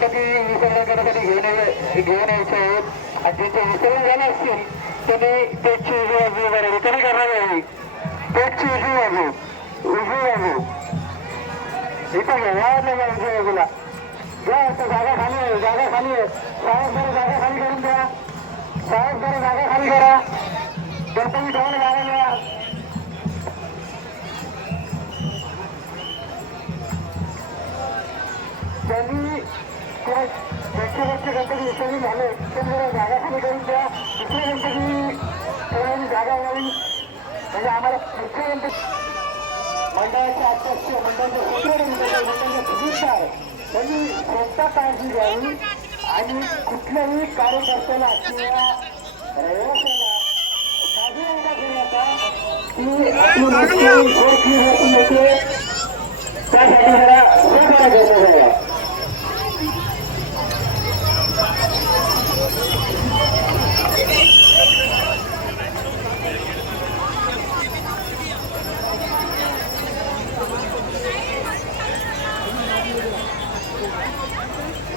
गणपती विसर्जन करण्यासाठी घेऊन यायचे आहेत आणि ज्यांचे विसर्जन झाले असतील त्यांनी पेटची उजवी बाजू रिटर्न करणार यावी. पेटची उजवी बाजू इथं घ्या यावं नाही उजवी बाजूला घ्या. जागा खाली आहे, जागा खाली आहे. साहेब बरं जागा खाली करून द्या. साहेब बरं जागा खाली करा. गणपती ठेवायला जागा द्या. त्यांनी त्यांचे गणपती विसर्जन झाले ते जरा जागा खाली करून द्या. दुसरे गणपती ठेवायची जागा व्हावी म्हणजे आम्हाला पुढचे गणपती मंडळाचे अध्यक्ष मंडळाचे सूत्र मंडळाचे खजिनदार त्यांनी स्वतः काळजी घ्यावी आणि कुठल्याही कार्यकर्त्याला किंवा रहिवाशाला मागे घेण्याचा की आपली गोष्टी होते त्यासाठी जरा सहकार्य गरजेचं आहे.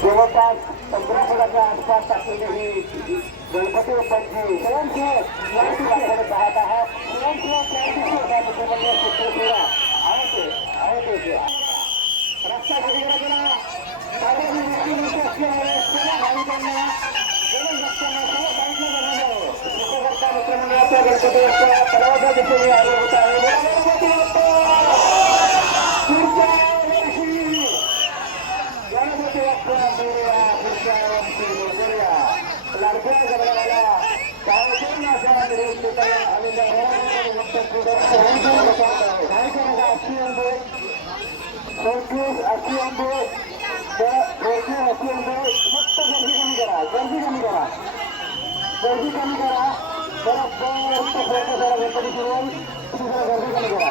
जवळपास 15 फुटाच्या आसपास टाकलेली ही गणपती बाप्पांची स्वयंसेवक पाहत आहात. स्वयंसेवक मुख्यमंत्री सुखदेव आहे रस्ता वगैरे केला सार्वजनिक व्यक्ती असल्यामुळे सर्व भाविकांना गणेश भक्तांना सर्व साहित्य बनवलं मुख्यकर्ता मुख्यमंडळाच्या गणपती बाप्पा परवाचा दिवशी आले होत गर्दी कमी करा. गणपती फिरवून गर्दी कमी करा.